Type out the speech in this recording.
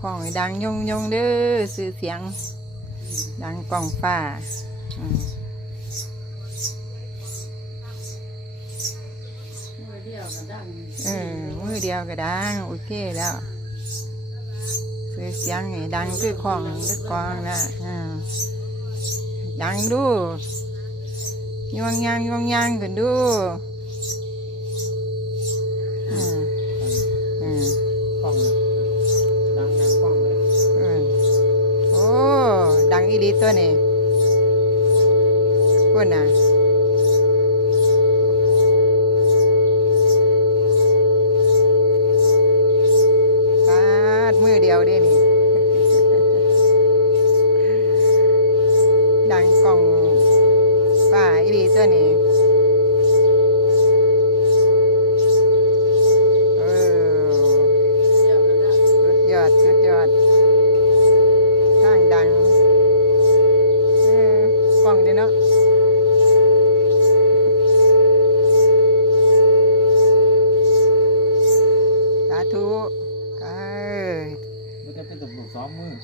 ของดังยงเด้อสื่อเสียงดังกล้องฟ้ามือเดียวก็ดังโอเคแล้วสื่อเสียงไงดังคือของคือกองนะดังดูยวงยางกันดูกล้องดังกล้องเลยโอ้ดังอีดีตัวนี้พูดนะฟาดมือเดียวเด้นี่ ดังกล่องฟ้าอีดีตัวนี้สุดยอดทางดังกล่องดีเนาะสาธุมันจะเป็นตัวบุกซ้อมมือ